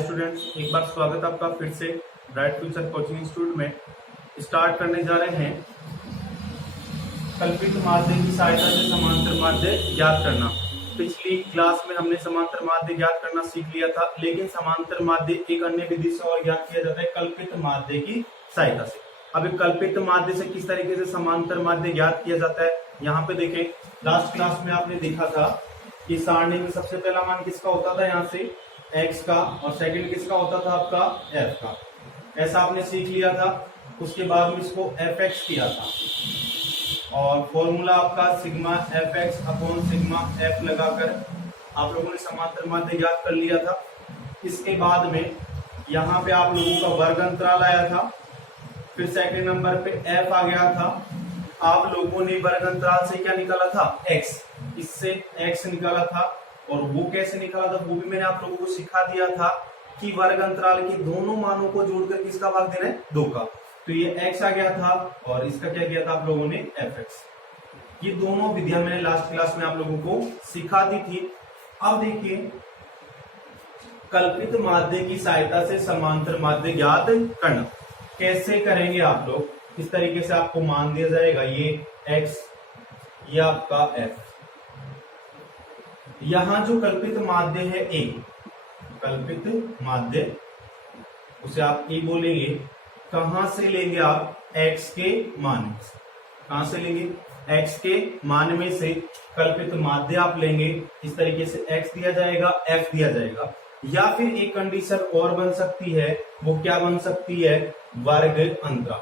Students, एक बार स्वागत है आपका फिर से ब्राइट फ्यूचर कोचिंग इंस्टीट्यूट में। स्टार्ट करने जा रहे हैं कल्पित माध्य की सहायता से समांतर माध्य ज्ञात करना। पिछली क्लास में हमने समांतर माध्य ज्ञात करना सीख लिया था, लेकिन समांतर माध्य एक अन्य विधि से और ज्ञात किया जाता है, कल्पित माध्य की सहायता से। अब कल्पित माध्य से किस तरीके से समांतर माध्य ज्ञात किया जाता है, यहाँ पे देखें। लास्ट क्लास में आपने देखा था कि सारणी में सबसे पहला मान किसका होता था, यहाँ से x का, और सेकंड किसका होता था आपका f का। ऐसा आपने सीख लिया था। उसके बाद में इसको fx किया था और फॉर्मूला आपका sigma fx upon sigma f लगाकर आप लोगों ने समांतर माध्य ज्ञात कर लिया था। इसके बाद में यहाँ पे आप लोगों का वर्ग अंतराल आया था, फिर सेकंड नंबर पे f आ गया था। आप लोगों ने वर्ग अंतराल से क्या निकाला था, x, इससे x निकाला था। और वो कैसे निकाला था वो भी मैंने आप लोगों को सिखा दिया था कि वर्ग अंतराल के दोनों मानों को जोड़कर किसका भाग देना है, 2 का। तो ये x आ गया था और इसका क्या किया था आप लोगों ने, fx। ये दोनों विधियां मैंने लास्ट क्लास में आप लोगों को सिखा दी थी। अब देखिए, कल्पित माध्य की सहायता से समांतर माध्य ज्ञात करना कैसे करेंगे आप लोग। इस तरीके से आपको मान दिया जाएगा, ये x, ये आपका f। यहां जो कल्पित माध्य है a, कल्पित माध्य उसे आप a बोलेंगे। कहां से लेंगे आप, x के मान में से। कहां से लेंगे, x के मान में से कल्पित माध्य आप लेंगे। इस तरीके से x दिया जाएगा, f दिया जाएगा। या फिर एक कंडीशन और बन सकती है, वो क्या बन सकती है, वर्ग अंतराल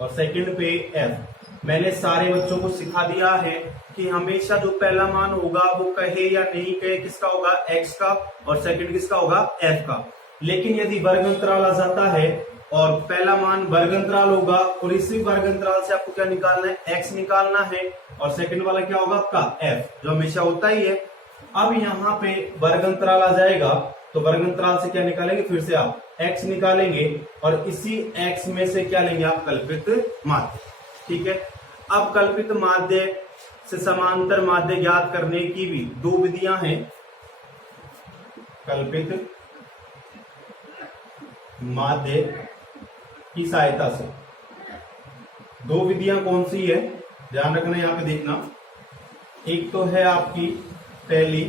और सेकंड पे f। मैंने सारे बच्चों को सिखा दिया है कि हमेशा जो पहला मान होगा वो कहे या नहीं कहे किसका होगा, x का, और सेकंड किसका होगा, f का। लेकिन यदि वर्ग अंतराल आ जाता है और पहला मान वर्ग अंतराल होगा और इसी वर्ग अंतराल से आपको क्या निकालना है, x निकालना है, और सेकंड वाला क्या होगा आपका f, जो हमेशा होता ही है। अब यहाँ पे वर्ग अंतराल आ जाएगा तो वर्ग अंतराल से क्या निकालेंगे, फिर से आप x निकालेंगे और इसी x में से क्या लेंगे आप, कल्पित माध्य। ठीक है। अब कल्पित माध्य से समांतर माध्य ज्ञात करने की भी 2 विधियां हैं। कल्पित माध्य की सहायता से 2 विधियां कौन सी है, ध्यान रखना, यहां पे देखना। एक तो है आपकी पहली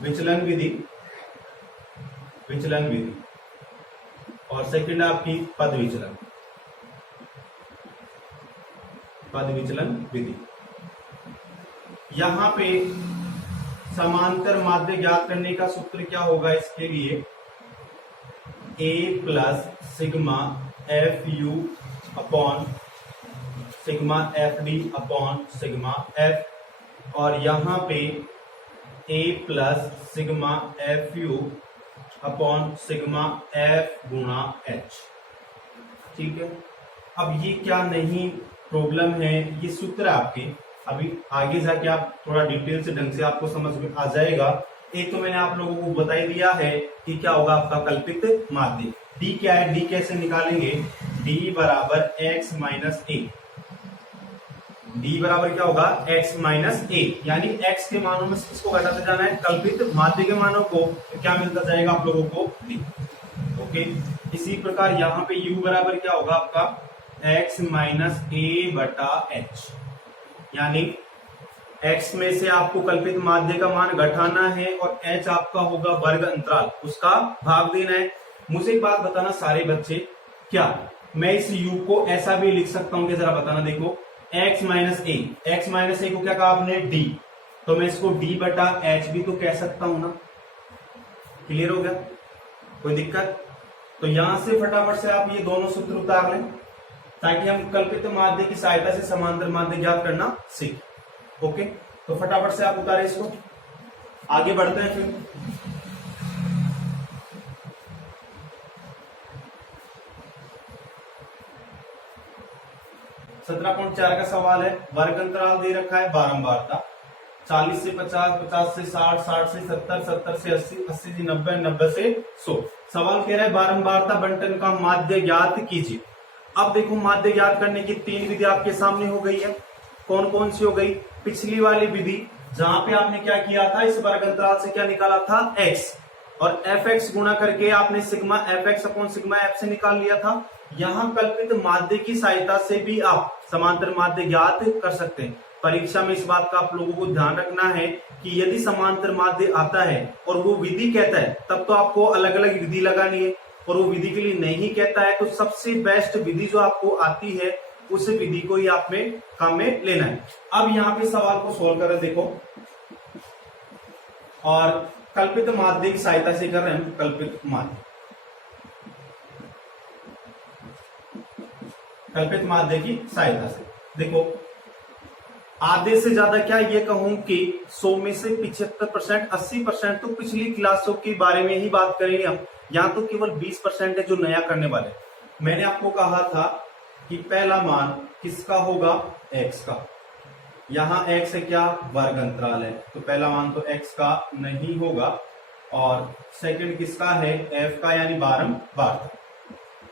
विचलन विधि, विचलन विधि, और सेकंड आपकी पद विचलन, पद विचलन विधि। यहां पे समांतर माध्य ज्ञात करने का सूत्र क्या होगा इसके लिए, a plus sigma F you upon sigma F D upon sigma F, और यहां पे a plus sigma F you upon sigma F गुणा h। ठीक है। अब ये क्या नहीं प्रॉब्लम है, ये सूत्र आपके अभी आगे जाके आप थोड़ा डिटेल से ढंग से आपको समझ में आ जाएगा। एक तो मैंने आप लोगों को बता ही दिया है कि क्या होगा आपका कल्पित माध्य। d क्या है, d कैसे निकालेंगे, d बराबर x माइनस a। d बराबर क्या होगा, x माइनस a, यानी x के मानों में से किसको घटाते जाना है, कल्पित माध्य के मानों को। तो क्या मिलता जाएगा आप लोगों को, d। ओके। इसी प्रकार यहाँ पे u बराबर क्या होगा आपका, x माइनस a बटा h, यानी x में से आपको कल्पित माध्य का मान घटाना है और h आपका होगा वर्ग अंतराल, उसका भाग देना है। मुझे एक बात बताना सारे बच्चे, क्या मैं इस u को ऐसा भी लिख सकता हूं कि जरा बताना, देखो x minus a, x minus a को क्या कहा आपने, d, तो मैं इसको d बटा h भी तो कह सकता हूं ना। क्लियर हो गया, कोई दिक्कत? तो यहां से फटाफट से आप ये दोनों सूत्र उतार लें ताकि हम कल्पित माध्य की सहायता से समांतर माध्य ज्ञात करना सीख। ओके, तो फटाफट से आप उतारे इसको, आगे बढ़ते हैं। फिर 17.4 का सवाल है। वर्ग अंतराल दे रखा है बारंबारता 40 से 50, 50 से 60, 60 से 70, 70 से 80, 80 से 90, 90 से 100। सवाल कह रहा है बारंबारता बंटन का माध्य ज्ञात कीजिए। अब देखो, माध्य ज्ञात करने की 3 विधि आपके सामने हो गई है। कौन कौन सी हो गई, पिछली वाली विधि जहां पे आपने क्या किया था, इस वर्ग अंतराल से क्या निकाला था, x, और एफ एक्स गुणा करके आपने sigma F x upon sigma F से निकाल लिया था। यहाँ कल्पित माध्य की सहायता से भी आप समांतर माध्य ज्ञात कर सकते हैं। परीक्षा में इस बात का आप लोगों को ध्यान रखना है कि यदि समांतर माध्य आता है और वो विधि कहता है तब तो आपको अलग अलग विधि लगानी है, और वो विधि के लिए नहीं कहता है तो सबसे बेस्ट विधि जो आपको आती है उस विधि को ही आप में काम में लेना है। अब यहाँ पे सवाल को सोल्व कर देखो, और कल्पित माध्य की सहायता से कर रहे हैं। कल्पित माध्य की सहायता से देखो, आधे से ज्यादा क्या ये कहूं कि 100 में से 75% 80% तो पिछली क्लासों के बारे में ही बात करेंगे हम। यहाँ तो केवल 20% है जो नया करने वाले। मैंने आपको कहा था कि पहला मान किसका होगा, x का। यहाँ x है क्या, वर्ग अंतराल है, तो पहला मान तो x का नहीं होगा। और सेकंड किसका है, f का, यानी बारंबार।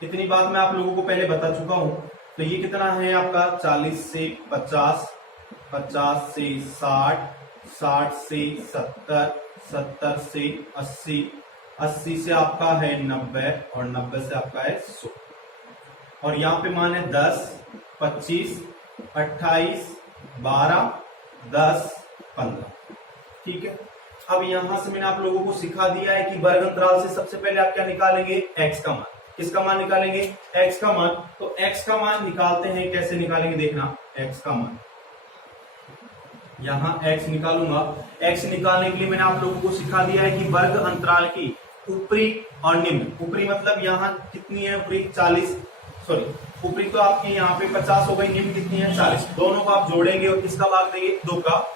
इतनी बात मैं आप लोगों को पहले बता चुका हूं। तो ये कितना है आपका, 40 से 50, 50 से 60, 60 से 70, 70 से 80, 80 से आपका है 90, और 90 से आपका है 100। और यहाँ पे मान है 10, 25, 28, 12, 10, 15। ठीक है। अब यहां से मैंने आप लोगों को सिखा दिया है कि वर्ग अंतराल से सबसे पहले आप क्या निकालेंगे, x का मान। किसका मान निकालेंगे, x का मान। तो x का मान निकालते हैं, कैसे निकालेंगे देखना। x का मान, यहां x निकालूंगा। x निकालने के लिए मैंने आप लोगों को सिखा दिया है कि वर्ग अंतराल की ऊपरी और निम्न। ऊपरी मतलब यहाँ कितनी है, ऊपरी 40, सॉरी ऊपरी तो आपकी यहाँ पे 50 हो गई, निम्न कितनी है 40। दोनों को आप जोड़ेंगे और किसका भाग देंगे, 2 का।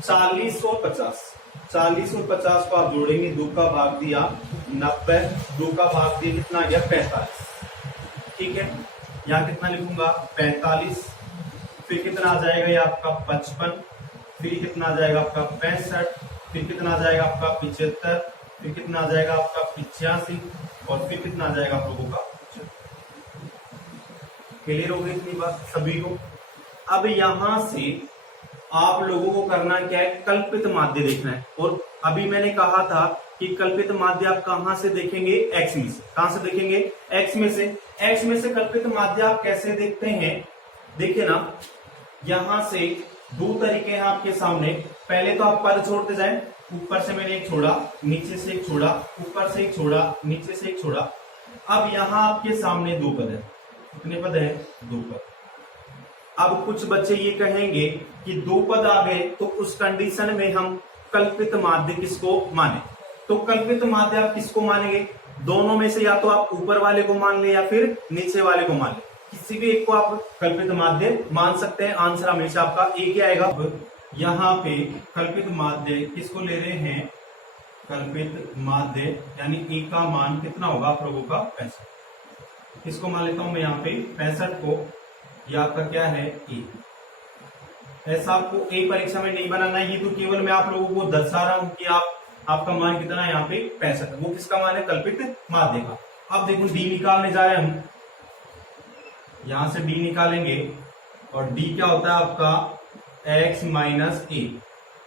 40 और 50, 40 और 50 को आप जोड़ेंगे, 2 का भाग दिया 90, 2 का भाग दिया कितना आ गया 45। ठीक है, यहाँ कितना लिखूंगा 45, फिर कितना आ जाएगा ये आपका 55, फिर कितना आ जाएगा आपका 65, फिर कितना आ जाएगा आपका 75, फिर कितना आ जाएगा आपका 85, और फिर कितना आ जाएगा आप लोगों का। क्लियर हो गई इतनी बात सभी को। अब यहां से आप लोगों को करना क्या है, कल्पित माध्य देखना है। और अभी मैंने कहा था कि कल्पित माध्य आप कहां से देखेंगे, x में से। कहां से देखेंगे, x में से। x में से कल्पित माध्य आप कैसे देखते हैं, देखिए ना, यहां से 2 तरीके हैं आपके सामने। पहले तो आप पद छोड़ते जाएं, ऊपर से मैंने एक छोड़ा, नीचे से एक छोड़ा, ऊपर से एक छोड़ा, नीचे से एक छोड़ा। अब यहां आपके सामने 2 पद है। कितने पद है, 2 पद। अब कुछ बच्चे ये कहेंगे कि 2 पद आ गए तो उस कंडीशन में हम कल्पित माध्य किसको माने। तो कल्पित माध्य आप किसको मानेंगे, दोनों में से या तो आप ऊपर वाले को मान ले या फिर नीचे वाले को मान ले, किसी भी एक को आप कल्पित माध्य मान सकते हैं। आंसर हमेशा आपका एक ही आएगा। यहाँ पे कल्पित माध्य किसको ले रहे हैं, कल्पित माध्य यानी ए का मान कितना होगा आप लोगों का 65। किसको मान लेता हूं मैं यहाँ पे 65 को, ये आपका क्या है ए। ऐसा आपको ए परीक्षा में नहीं बनाना है, ये तो केवल मैं आप लोगों को दर्शा रहा हूं कि आपका मान कितना है यहाँ पे 65। वो किसका मान है, कल्पित माध्य का। अब देखो डी निकालने जा रहे हैं हम, यहां से डी निकालेंगे, और डी क्या होता है आपका x माइनस ए।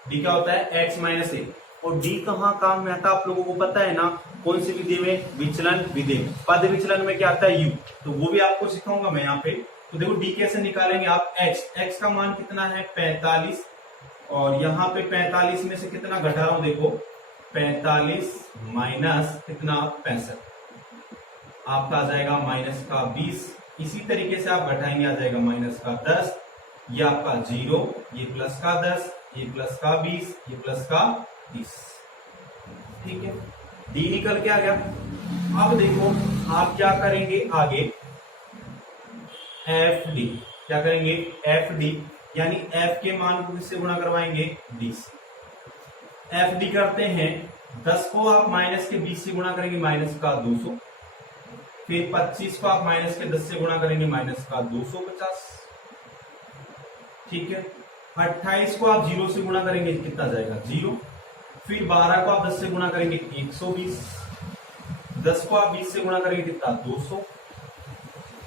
डी क्या होता है, x माइनस ए। और डी कहाँ काम में आता है आप लोगों को पता है ना, कौन सी विधि में, विचलन विधि में। पद विचलन में क्या आता है, u। तो वो भी आपको सिखाऊंगा मैं यहाँ पे। तो देखो डी कैसे निकालेंगे आप, x का मान कितना है 45, और यहाँ पे 45 में से कितना घटा रहा हूं देखो, 45 माइनस कितना 65, आपका आ जाएगा माइनस का 20। इसी तरीके से आप घटाएंगे, आ जाएगा माइनस का 10, ये आपका 0, ये प्लस का 10, ये प्लस का 20, ये प्लस का 30। ठीक है, डी निकल के आ गया। अब देखो आप क्या करेंगे आगे, एफ डी। क्या करेंगे, एफ डी, यानी एफ के मान को किससे गुणा करवाएंगे, डी से। एफ डी करते हैं, 10 को आप माइनस के 20 से गुणा करेंगे, माइनस का 200। फिर 25 को आप माइनस के 10 से गुणा करेंगे, माइनस का 250। ठीक है, 28 को आप 0 से गुणा करेंगे, कितना जाएगा 0। फिर 12 को आप 10 से गुणा करेंगे 120, 10 को आप 20 से गुणा करेंगे कितना 200।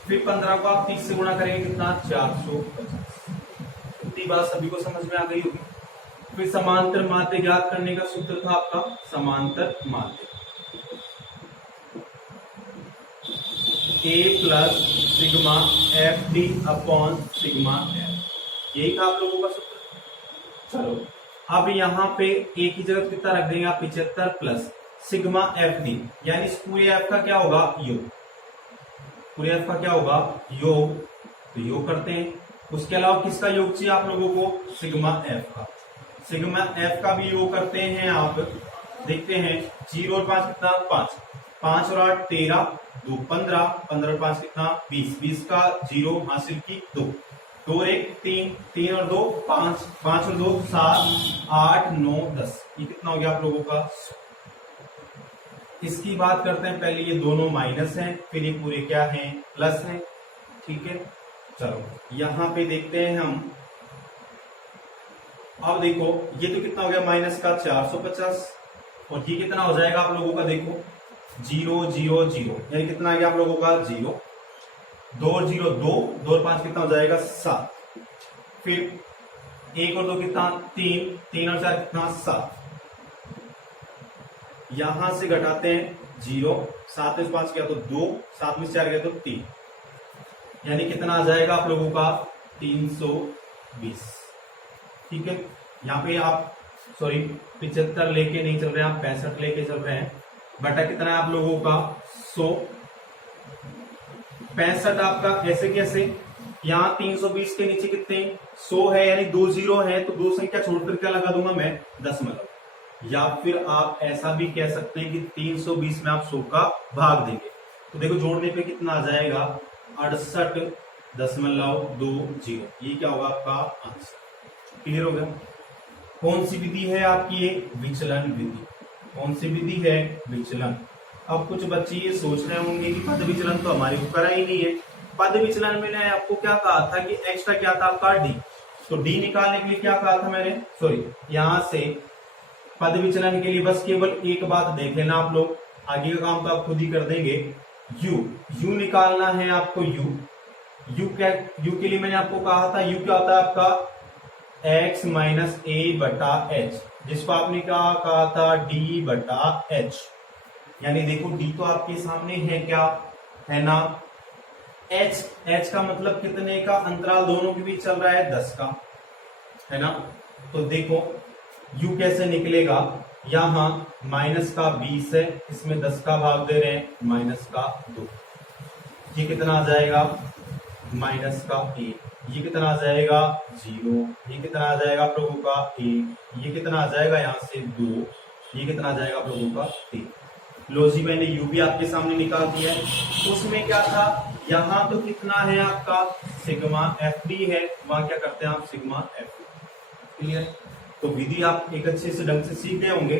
फिर 15 को आप 30 से गुणा करेंगे कितना 450। इतनी बात सभी को समझ में आ गई होगी। फिर समांतर माध्य ज्ञात करने का सूत्र था आपका समांतर माध्य। A plus sigma F D upon sigma F. यही था आप लोगों का सूत्र। चलो अब यहाँ पे ए की जगह कितना रख देंगे आप 75 प्लस सिग्मा एफ डी, यानी इस पूरे एफ का क्या होगा योग, पूरे एफ का क्या होगा योग, तो योग करते हैं। उसके अलावा किसका योग चाहिए आप लोगों को, सिग्मा एफ का। सिग्मा एफ का भी योग करते हैं आप, देखते हैं 0 और 5 कितना 5, 5 और 8 13, 2 15, 15 और 5 कितना 20, 20 का 0 हासिल की 2, 2 और 1 3, 3 और 2 5, 5 और 2 7, 8 9 10, ये कितना हो गया आप लोगों का। इसकी बात करते हैं, पहले ये दोनों माइनस हैं, फिर ये पूरे क्या हैं प्लस हैं, ठीक है। चलो यहां पे देखते हैं हम, अब देखो ये तो कितना हो गया माइनस का 450, और ये कितना हो जाएगा आप लोगों का, देखो 0 0 0, यानी कितना आ गया आप लोगों का 0, 2 और 0 2, 2 और 5 कितना हो जाएगा 7, फिर 1 और 2 कितना 3, 3 और 4 कितना 7, यहां से घटाते हैं 0, 7 में 5 गया तो 2, 7 में 4 गया तो 3, यानी कितना आ जाएगा आप लोगों का 320, ठीक है। यहाँ पे आप सॉरी 75 लेके नहीं चल रहे हैं, आप 65 लेके चल रहे हैं, बटा कितना है आप लोगों का 100, 65 आपका ऐसे कैसे, यहाँ 320 के नीचे कितने 100 है, यानी 2 0 है, तो 2 संख्या छोड़कर क्या लगा दूंगा मैं दशमलव, या फिर आप ऐसा भी कह सकते हैं कि 320 में आप 100 का भाग देंगे, तो देखो जोड़ने पे कितना आ जाएगा 68.20, ये क्या होगा आपका आंसर। क्लियर हो गया। कौन सी विधि है आपकी, ये विचलन विधि। कौन सी विधि है, विचलन। अब कुछ बच्चे ये सोच रहे होंगे कि पद विचलन तो हमारे को करा ही नहीं है, पद विचलन में मैंने आपको क्या कहा था कि एक्स्ट्रा क्या था आपका डी, तो डी निकालने के लिए क्या कहा था मैंने, सॉरी यहां से पद विचलन के लिए बस केवल एक बात देख लेना आप लोग, आगे का काम तो आप खुद ही कर देंगे। यू निकालना है आपको, यू के लिए मैंने आपको कहा था यू क्या होता है आपका x माइनस ए बटा एच, जिसको आपने क्या कहा था डी बटा एच, यानी देखो डी तो आपके सामने है क्या है ना, एच का मतलब कितने का अंतराल दोनों के बीच चल रहा है 10 का, है ना। तो देखो u कैसे निकलेगा, यहां माइनस का 20 है, इसमें 10 का भाग दे रहे हैं माइनस का 2, ये कितना आ जाएगा माइनस का 1, ये कितना आ जाएगा 0, ये कितना आ जाएगा आप लोगों का 1, ये कितना आ जाएगा यहाँ से 2, ये कितना आ जाएगा आप लोगों का 3। लो जी मैंने u भी आपके सामने निकाल दिया है, उसमें क्या था यहाँ तो कितना है आपका सिग्मा एफ डी है, वहां क्या करते हैं आप सिग्मा एफ। क्लियर। तो विधि आप एक अच्छे से ढंग से सीख गए होंगे,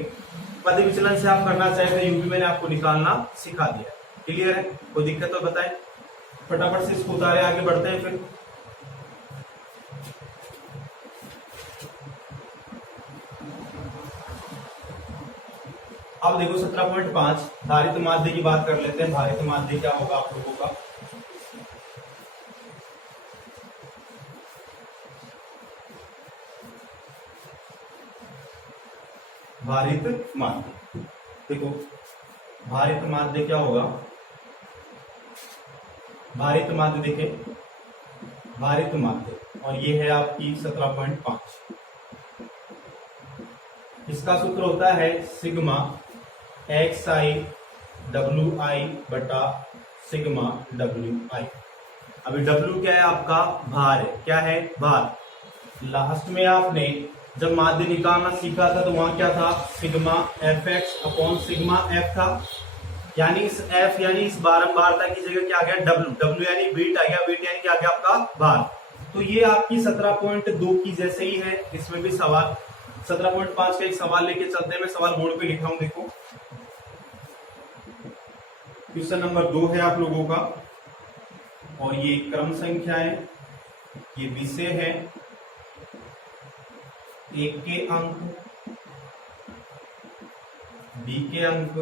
पद विचलन से आप करना चाहे तो यू भी मैंने आपको निकालना सिखा दिया। क्लियर है, कोई दिक्कत तो बताएं, फटाफट से इसको उतारे, आगे बढ़ते हैं फिर। अब देखो 17.5 भारित माध्य की बात कर लेते हैं। भारित माध्य क्या होगा आप लोगों का, भारित माध्य, देखो भारित माध्य क्या होगा, भारित माध्य देखें, भारित माध्य, और ये है आपकी 17.5, इसका सूत्र होता है sigma x I W I बटा सिग्मा डब्ल्यू आई। अभी डब्ल्यू क्या है आपका भार है, क्या है भार। लास्ट में आपने जब माध्य निकालना सीखा था तो वहां क्या था sigma F x upon sigma F था, यानी इस एफ यानी इस बारंबारता की जगह क्या आ गया डब्ल्यू, डब्ल्यू यानी वेट आ गया, वेट यानी क्या आ गया आपका भार। तो ये आपकी 17.2 की जैसे ही है, इसमें भी सवाल 17.5 का एक सवाल लेके चलते हैं, मैं सवाल बोर्ड पे लिखा हूं, देखो क्वेश्चन नंबर 2 है आप लोगों का, और ये क्रम संख्या है, ये विषय है, एक के अंक, बी के अंक,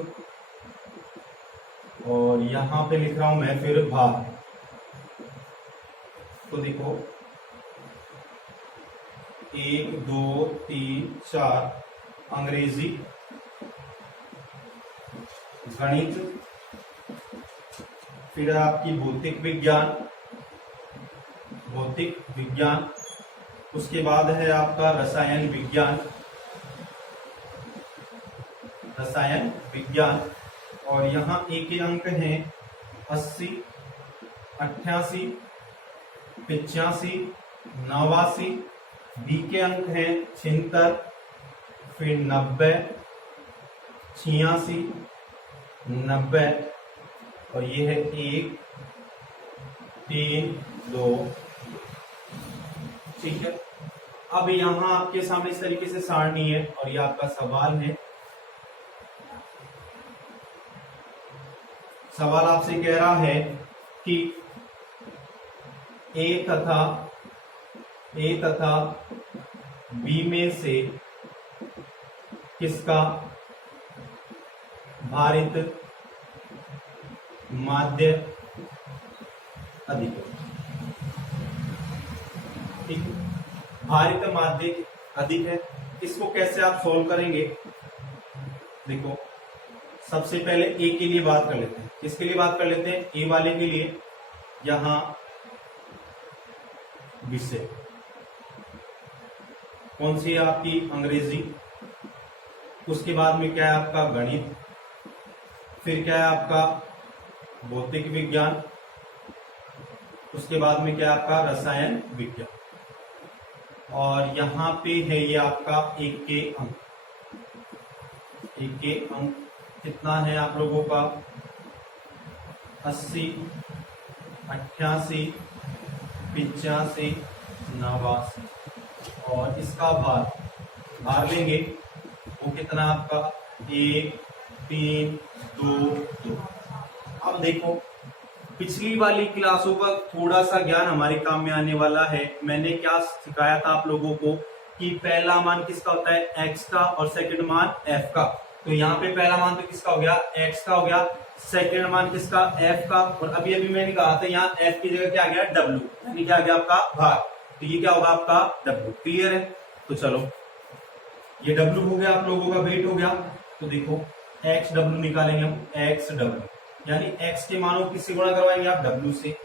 और यहां पे लिख रहा हूं मैं फिर भार। तो देखो 1 2 3 4 अंग्रेजी, गणित, फिर आपकी भौतिक विज्ञान, उसके बाद है आपका रसायन विज्ञान, और यहाँ ए के अंक हैं 80, 88, 85, 89, बी के अंक हैं 76, फिर 90, 86, 90, और ये है 1, 3, 2। ठीक है, अब यहाँ आपके सामने इस तरीके से सारणी है और ये आपका सवाल है। सवाल आपसे कह रहा है कि ए तथा बी में से किसका भारित माध्य अधिक है। ठीक है, भारित माध्य अधिक है। इसको कैसे आप सॉल्व करेंगे? देखो, सबसे पहले ए के लिए बात कर लेते हैं। किसके लिए बात कर लेते हैं? ए वाले के लिए। यहां विषय कौन सी है आपकी? अंग्रेजी। उसके बाद में क्या है आपका? गणित। फिर क्या है आपका? भौतिक विज्ञान। उसके बाद में क्या है आपका? रसायन विज्ञान। और यहां पे है ये आपका एक के अंक कितना है आप लोगों का? 80, 88, 85, 89, और इसका भार लेंगे वो कितना आपका? 1, 3, 2, 2। अब देखो, पिछली वाली क्लासों का थोड़ा सा ज्ञान हमारे काम में आने वाला है। मैंने क्या सिखाया था आप लोगों को कि पहला मान किसका होता है? x का, और सेकंड मान f का। तो यहाँ पे पहला मान तो किसका हो गया? x का हो गया। सेकंड मान किसका? f का। और अभी मैंने कहा था यहाँ f की जगह क्या आ गया? w, यानी क्या आ गया आपका? भार। तो ये क्या होगा आपका? w। क्लियर है? तो चलो, ये w हो गया, आप लोगों का वेट हो गया। तो देखो, x w निकालेंगे हम, x w, यानी x के मानों किससे गुणा करवाएंगे आप? w से।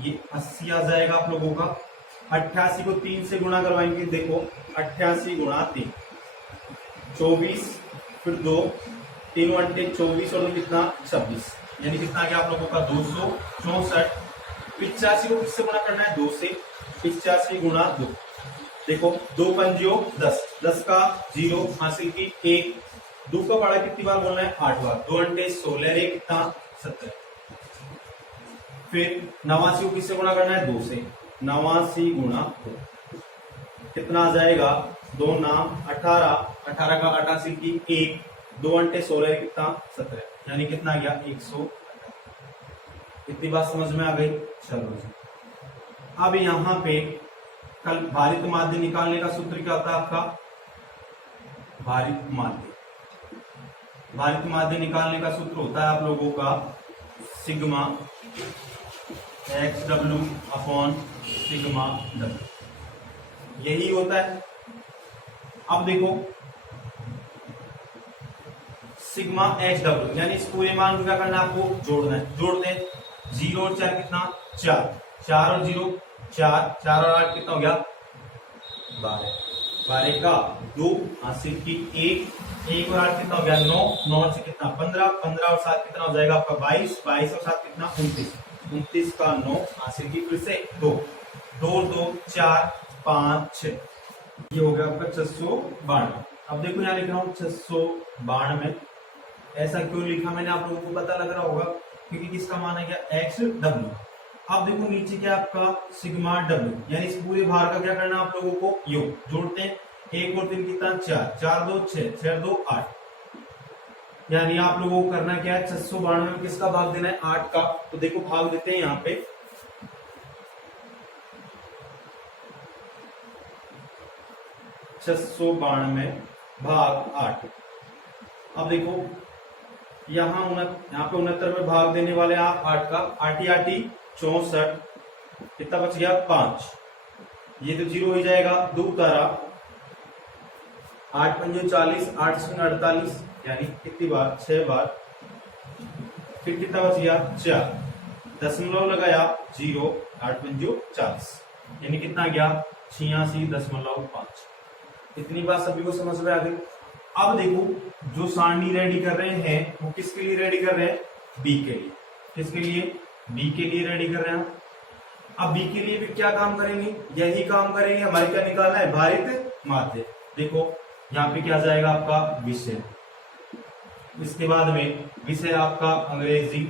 ये 80 आ जाएगा आप लोगों का। 88 को 3 से गुणा करवाएंगे। देखो, 88 गुणा 3, 24, फिर 2, 3 अंटे 24, और कितना? 26, यानी कितना आ गया आप लोगों का? 264। 85 को किससे गुणा करना है? 2 से। 85 गुणा 2, देखो 2 पंजियों 10, 10 का 0 हासिल की 1, 2 का पढ़ा कितनी बार बोलना है? 8 बार। 2 अंटे 16, रे कितना? 17। फिर 89 को किससे गुणा करना है? 2 से। 89 गुणा 2 कितना आ जाएगा? 2 नाम 18, 18 का 8 हासिल की 1, 2 अंटे 16, कितना? 17, यानी कितना आ गया? 100। इतनी बात समझ में आ गई? चलो जी, अब यहां पे कल भारित माध्य निकालने का सूत्र क्या होता है आपका? भारित माध्य निकालने का सूत्र होता है आप लोगों का sigma XW upon sigma W, यही होता है। अब देखो, सिग्मा XW, यानी इस पूरे मान को क्या करना है? आपको जोड़ना है। जोड़ते हैं, 0 और 4 कितना? 4, 4 और 0 4, 4 और 8 कितना हो गया? 12, 12 का 2 हासिल की 1, 1 और 8 कितना हो गया? 9, 9 से कितना? 15, 15 और 7 कितना हो जाएगा आपका? 22, 22 और 7 कितना? 29, 29 का 9 हासिल की फिर से 2, 2, 2, 4, 5, 6, ये हो गया आपका 692। अब देखो यहाँ लिख रहा हूँ 692। ऐसा क्यों लिखा मैंने, आप लोगों को पता लग रहा होगा, क्योंकि किसका मान है? क्या? XW। अब देखो नीचे क्या आपका? सिग्मा W, यानी इस पूरे भार का क्या करना है आप लोगों को? योग। जोड़ते हैं, 1 और 3 कितना? 4, 4 2 6, 6 2 8, यानी आप लोगों को करना क्या है? 692 में किसका भाग देना है? 8 का। तो देखो भाग देते हैं यहाँ पे, 692 भाग 8। अब देखो यहाँ पे 69 में भाग देने वाले आप 8 का। 8 8 64, कितना बच गया? 5, ये तो 0 हो जाएगा। 2 तारा 8 पंजे 40, 8 शून्य 48, यानी कितनी बार? 6 बार। फिर कितना बच गया? 4, दशमलव लगाया 0, 8 पंजो 40, यानी कितना गया 86.5। इतनी बात सभी को समझ में आ गई। अब देखो जो सारणी रेडी कर रहे हैं वो किसके लिए रेडी कर रहे हैं, बी के लिए। किसके लिए, बी के लिए रेडी कर रहे हैं। अब बी के लिए भी क्या काम करेंगे, यही काम करेंगे। हमारे क्या निकालना है, भारित माध्य। देखो यहाँ पे क्या जाएगा आपका विषय, इसके बाद में विषय आपका अंग्रेजी,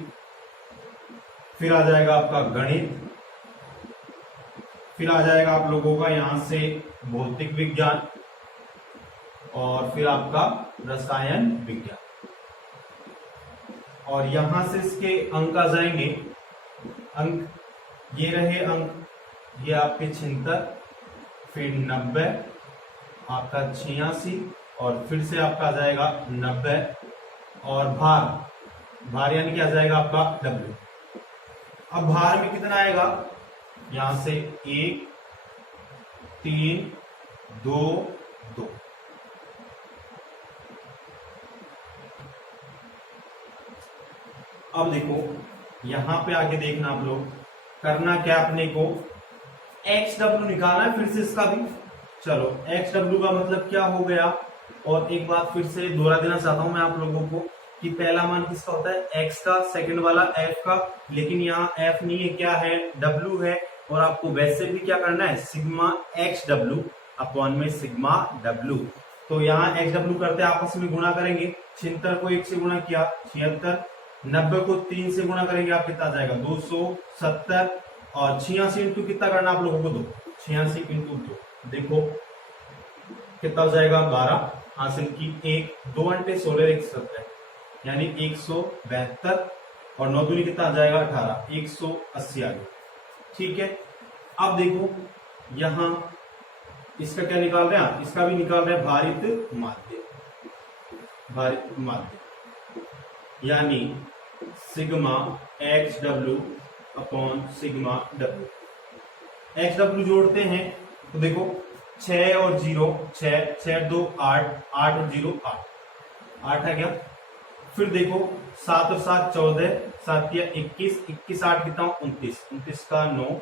फिर आ जाएगा आपका गणित, फिर आ जाएगा आप लोगों का यहां से भौतिक विज्ञान, और फिर आपका रसायन विज्ञान। और यहां से इसके अंक आ जाएंगे, अंक ये रहे अंक, ये आपके 76, फिर 90, आपका 86, और फिर से आपका आ जाएगा 90, और भार यानी क्या आ जाएगा आपका W। अब भार में कितना आएगा, यहां से 1, 3, 2, 2। अब देखो यहां पे आके देखना आप लोग, करना क्या अपने को, XW निकालना है फिर से इसका भी। चलो XW का मतलब क्या हो गया, और एक बात फिर से दोहरा देना चाहता हूं मैं आप लोगों को कि पहला मान किसका होता है, X का, सेकंड वाला F का, लेकिन यहाँ F नहीं है, क्या है, W है। और आपको वैसे भी क्या करना है, सिग्मा XW अपॉन में सिग्मा W। तो यहाँ XW करते आपस में गुणा करेंगे, 76 को 1 से गुणा किया 76, 90 को 3 से गुणा करेंगे आप कितना आ जाएगा 270, और 86 इंटू कितना करना आप लोगों को 2, 86 इंटू 2, देखो कितना हो जाएगा 12 हासिल की, 1 2 अंटे 16 1 17, यानी 172, और 9 दूनी कितना आ जाएगा 18, 180 आ गया। ठीक है। अब देखो यहां इसका क्या निकाल रहे हैं, इसका भी निकाल रहे हैं भारित माध्य, भारित माध्य, यानी sigma XW upon sigma W। XW जोड़ते हैं तो देखो 6 और 0, 6 6 2 8, 8 और 0 8, 8 है क्या। फिर देखो 7 और 7 14, 7 या 21, 21 8 कितना 29, 29 का 9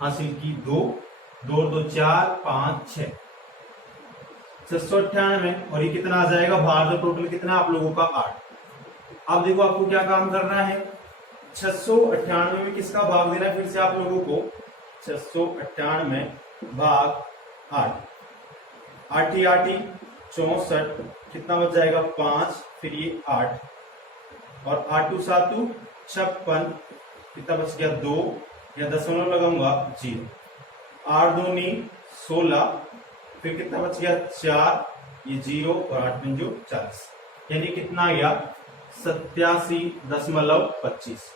हासिल की 2, 2 और 2 4 5 6, 698, और ये कितना आ जाएगा भार, तो टोटल कितना आप लोगों का 8। अब देखो आपको क्या काम करना है, 698 में किसका भाग देना है, फिर से आप लोगों को 698 भाग 8, 8 ही 8 ही 64, कितना बच जाएगा 5, फिर ये 8, और 8 2 7 2 56, कितना बच गया 2, या दशमलव लगाऊंगा 0, 8 2 नहीं 16, फिर कितना बच गया 4, ये 0, और 8 पंजो 40, यानी कितना आ गया 87.25।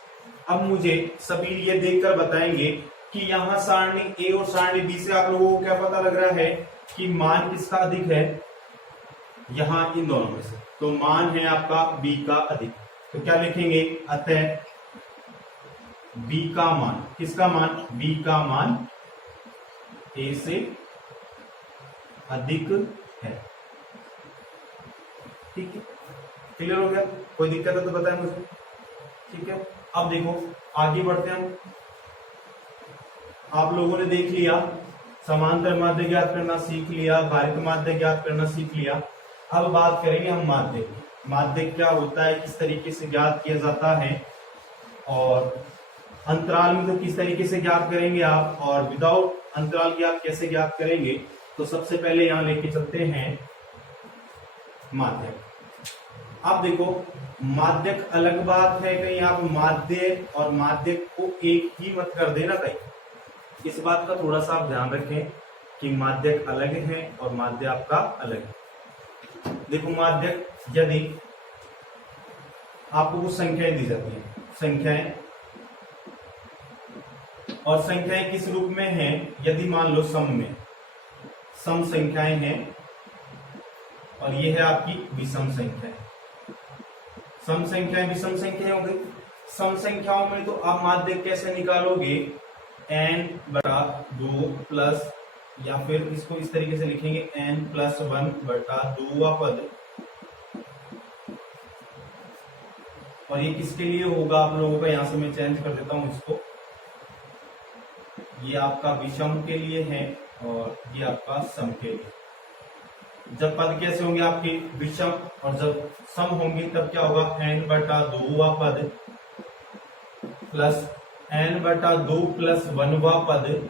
अब मुझे सभी ये देखकर बताएंगे कि यहाँ सारणी ए और सारणी बी से आप लोगों को क्या पता लग रहा है कि मान किसका अधिक है, यहाँ इन दोनों में से, तो मान है आपका बी का अधिक। तो क्या लिखेंगे, अतः बी का मान, किसका मान, बी का मान ए से अधिक है। ठीक है, क्लियर हो गया, कोई दिक्कत है तो बताएं मुझे। ठीक है, अब देखो आगे बढ़ते हैं हम। आप लोगों ने देख लिया समांतर माध्य ज्ञात करना सीख लिया, भारित माध्य ज्ञात करना सीख लिया। अब बात करेंगे हम माध्य की। माध्य क्या होता है, किस तरीके से ज्ञात किया जाता है, और अंतराल में तो किस तरीके से ज्ञात करेंगे आप, और विदाउट अंतराल की आप कैसे ज्ञात करेंगे। तो सबसे पहले यहां लेके चलते हैं माध्य। अब देखो माध्यक अलग बात है, कहीं आप माध्य और माध्यक को एक ही मत कर देना कहीं, इस बात का थोड़ा सा आप ध्यान रखें कि माध्यक अलग है और माध्य आपका अलग है। देखो माध्यक, यदि आपको कुछ संख्याएं दी जाती हैं, संख्याएं, और संख्याएं किस रूप में हैं, यदि मान लो सम में, सम संख्याएं हैं, और ये है आपकी विषम संख्याएं। सम संख्याएं विषम संख्याएं हो गई। सम संख्याओं में तो आप माध्य कैसे निकालोगे, n बटा 2 प्लस, या फिर इसको इस तरीके से लिखेंगे n प्लस 1 बटा 2वां पद, और ये किसके लिए होगा आप लोगों का, यहाँ से मैं चेंज कर देता हूँ इसको, ये आपका विषम के लिए है और ये आपका सम के लिए। जब पद कैसे होंगे आपके विषम और जब सम होंगे तब क्या होगा, n/2 पद प्लस n/2 प्लस 1 पद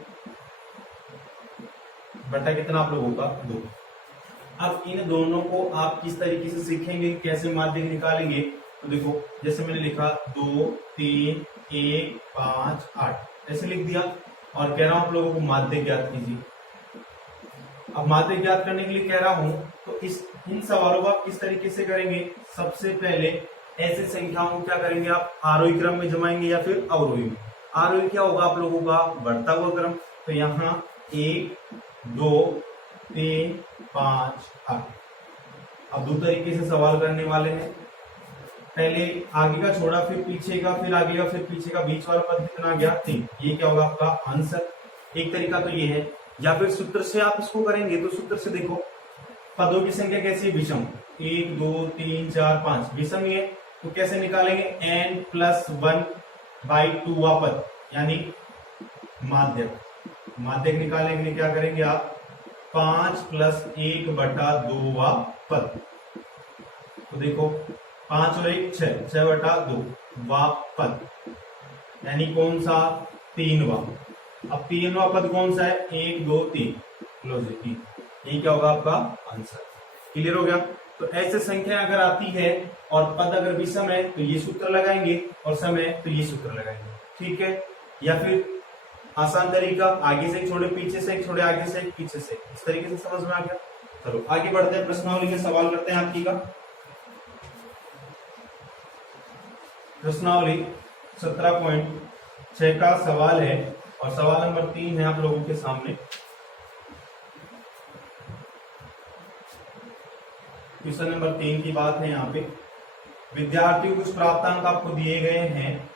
बटा कितना आप लोगों का 2। अब इन दोनों को आप किस तरीके से सीखेंगे, कैसे माध्यक निकालेंगे, तो देखो जैसे मैंने लिखा 2 3 1 5 8 ऐसे लिख दिया और कह रहा हूं आप लोगों को माध्यक ज्ञात कीजिए। अब माध्यक ज्ञात करने के लिए कह रहा हूं तो इन सवालों को आप किस तरीके से करेंगे, सबसे पहले ऐसे संख्याओं को क्या करेंगे आप आरोही क्रम में जमाएंगे या फिर अवरोही में। आरोही क्या होगा आप लोगों का बढ़ता हुआ क्रम, तो यहाँ 1 2 3 5 8। अब दो तरीके से सवाल करने वाले हैं, पहले आगे का छोड़ा फिर पीछे का, फिर आगे का फिर पीछे का, बीच वाला पद कितना गया 3, ये क्या होगा आपका आंसर। एक तरीका तो ये है, या फिर सूत्र से आप इसको करेंगे तो सूत्र से देखो पदों की संख्या कैसी है विषम, 1 2 3 4 5 विषम ही है, तो कैसे निकालेंगे n+1/2 पद यानी माध्यक। माध्यक निकालने के लिए क्या करेंगे आप 5 + 1/2 पद, तो देखो 5 और 1 6, 6/2 वा पद यानी कौन सा 3वां। अब 3वां पद कौन सा है 1 2 3, लो जी 3, ये क्या होगा आपका आंसर। क्लियर हो गया। तो ऐसे संख्या अगर आती है और पद अगर विषम है तो ये सूत्र लगाएंगे और सम है तो ये सूत्र लगाएंगे, ठीक है। या फिर आसान तरीका आगे से एक छोड़े, पीछे से एक छोड़े, आगे से एक पीछे से, इस तरीके से समझ में आ गया। चलो आगे बढ़ते हैं, प्रश्नावली में सवाल करते हैं आपकी का। प्रश्नावली 17.6 का सवाल है और सवाल नंबर 3 है आप लोगों के सामने। क्वेश्चन नंबर 3 की बात है यहाँ पे, विद्यार्थियों कुछ प्राप्तांक आपको दिए गए हैं,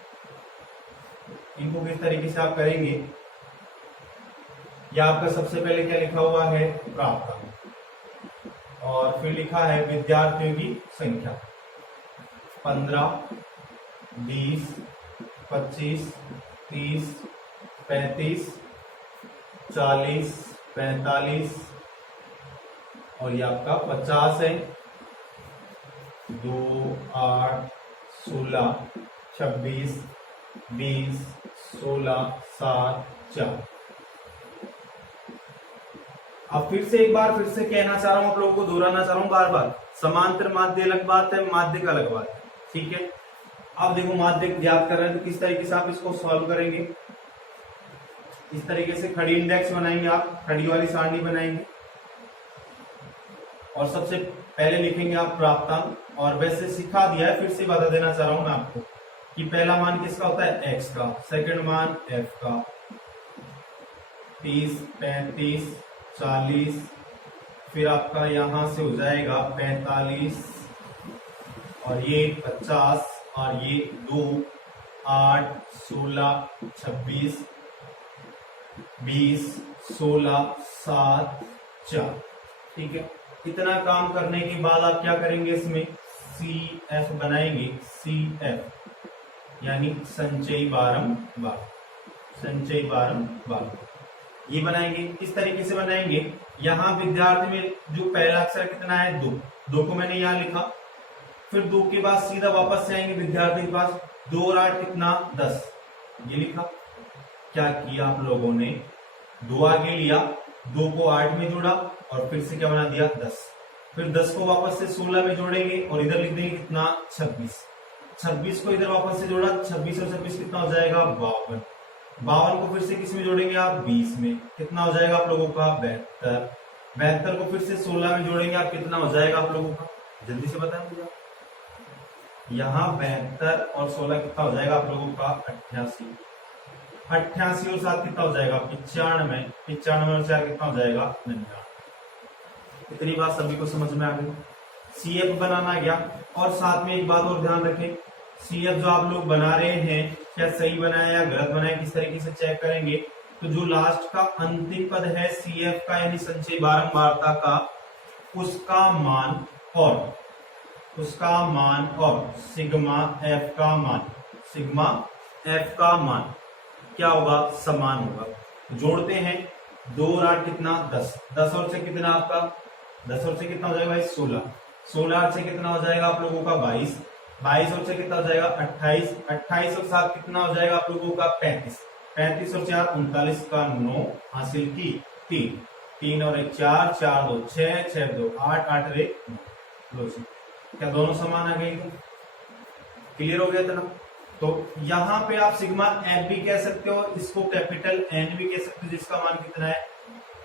इनको किस तरीके से आप करेंगे। या आपका सबसे पहले क्या लिखा हुआ है प्राप्तांक और फिर लिखा है विद्यार्थियों की संख्या 15 20 25 30 35 40 45 और ये आपका 50 है, 2 8 16 26 20 16 7 4। अब फिर से एक बार फिर से कहना चाह रहा हूं आप लोगों को, दोहराना चाह रहा हूं बार बार, समांतर माध्य अलग बात है, माध्यक अलग बात है, ठीक है। अब देखो माध्यक ज्ञात कर रहे हैं तो किस तरीके से आप इसको सॉल्व करेंगे, इस तरीके से खड़ी इंडेक्स बनाएंगे आप, खड़ी वाली सारणी बनाएंगे और सबसे पहले लिखेंगे आप प्राप्तांक। और वैसे सिखा दिया है, फिर से बता देना चाह रहा हूं मैं आपको कि पहला मान किसका होता है x का, सेकंड मान f का, 30 35 40, फिर आपका यहां से हो जाएगा 45 और ये 50 और ये 2 8 16 26 20 16 7 4, ठीक है। इतना काम करने के बाद आप क्या करेंगे, इसमें CF बनाएंगे, CF यानी संचयी बारंबार, संचयी बारंबार ये बनाएंगे। किस तरीके से बनाएंगे, यहाँ विद्यार्थी में जो पहला अक्षर कितना है 2, 2 को मैंने यहाँ लिखा, फिर 2 के बाद सीधा वापस से आएंगे विद्यार्थी के पास, 2 और 8 कितना 10, ये लिखा। क्या किया आप लोगों ने, 2 आगे लिया, 2 को 8 में जोड़ा और फिर से क्या बना दिया 10, फिर 10 को वापस से 16 में जोड़ेंगे और इधर लिख देंगे कितना 26, 26 को इधर वापस से जोड़ा, 26 और 26 कितना हो जाएगा 52, 52 को फिर से किस में जोड़ेंगे आप 20 में, कितना हो जाएगा आप लोगों का 72, 72 को फिर से 16 में जोड़ेंगे आप, कितना हो जाएगा आप लोगों का, जल्दी से बताएं मुझे। यहाँ 72 और 16 कितना हो जाएगा आप लोगों का 88, 88 और 7 कितना हो जाएगा 95, 95 और 4 कितना हो जाएगा 99। इतनी बात सभी को समझ में आ गई। CF बनाना गया और साथ में एक बात और ध्यान रखें, CF जो आप लोग बना रहे हैं क्या सही बनाया या गलत बनाया, किस तरीके से चेक करेंगे, तो जो लास्ट का अंतिम पद है CF का यानी संचयी बारंबारता का, उसका मान और उसका मान और सिग्मा एफ का मान, सिग्मा एफ का मान क्या होगा, समान होगा। जोड़ते हैं, 2 और 8 कितना 10, 10 और 6 कितना आपका, 10 और 6 कितना हो जाएगा भाई 16, 16 और 6 कितना हो जाएगा आप लोगों का 22, 22 और 6 कितना हो जाएगा 28, 28 और 7 कितना हो जाएगा आप लोगों का 35, 35 और 4 39 का 9 हासिल की 3, 3 और 1 4, 4 2 6, 6 2 8, 8 रे 9। क्या दोनों समान आ गए? क्लियर हो गया इतना? तो यहां पे आप सिग्मा एफ भी कह सकते हो, इसको कैपिटल एन भी कह सकते हो, जिसका मान कितना है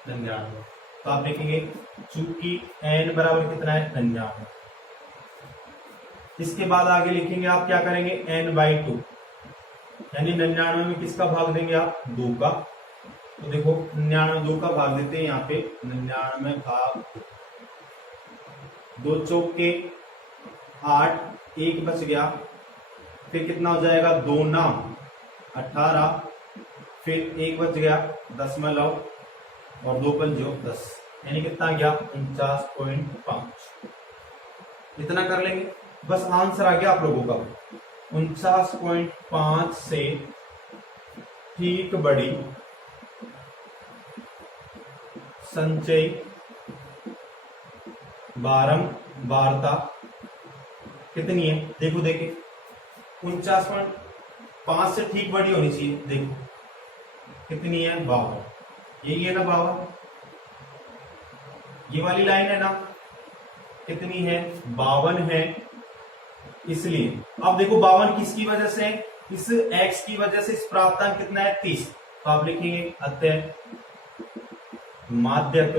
99। तो आप देखेंगे चूंकि एन बराबर कितना है 99। इसके बाद आगे लिखेंगे आप क्या करेंगे n/2, यानी 99 में किसका भाग देंगे आप 2 का। तो देखो 99 2 का भाग देते हैं, यहाँ पे 99 भाग 2 चौके 8, 1 बच गया, फिर कितना हो जाएगा 2 नाम 18, फिर 1 बच गया दशमलव और 2 पंजो 10, यानी कितना गया 49.5। इतना कर लेंगे, बस आंसर आ गया आप लोगों का 49.5 से ठीक बड़ी संचयी बारंबारता कितनी है। देखो देखिए 49.5 से ठीक बड़ी होनी चाहिए। देखो कितनी है 52, यही है ना 52, ये वाली लाइन है ना, कितनी है 52 है। इसलिए अब देखो 52 किसकी वजह से, इस x की वजह से इस प्राप्तांक कितना है 30। तो आप लिखेंगे अतः माध्यक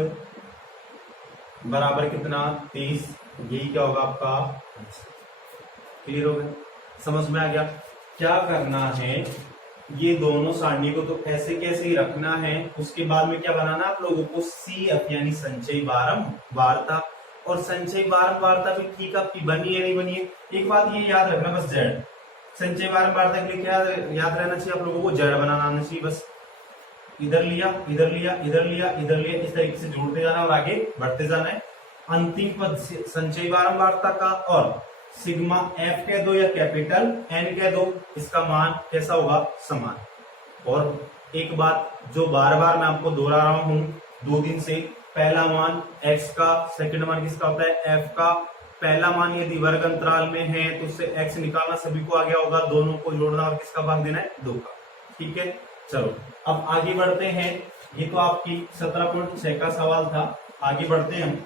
बराबर कितना 30, यही क्या होगा आपका। क्लियर हो गया, समझ में आ गया क्या करना है। ये दोनों सारणी को तो ऐसे कैसे ही रखना है, उसके बाद में क्या बनाना आप लोगों को CF यानी संचयी बारंबारता। और संचयी बारंबारता भी ठीक आपकी बनी है नहीं बनी है, एक बात ये याद रखना बस Z, संचयी बारंबारता के लिए क्या याद रहना चाहिए आप लोगों को, Z बनाना आना चाहिए। बस इधर लिया इधर लिया इधर लिया इधर लिया, इस तरीके से जोड़ते जाना और आगे बढ़ते जाना है। अंतिम पद संचयी बारंबारता का और सिग्मा एफ कह दो या कैपिटल एन कह दो, इसका मान कैसा होगा समान। और एक बात जो बार बार मैं आपको दोहरा रहा हूं 2 दिन से, पहला मान x का, सेकंड मान किसका होता है f का। पहला मान यदि वर्ग अंतराल में है तो उससे x निकालना सभी को आ गया होगा, दोनों को जोड़ना और किसका भाग देना है 2 का। ठीक है, चलो अब आगे बढ़ते हैं। ये तो आपकी 17.6 का सवाल था, आगे बढ़ते हैं हम।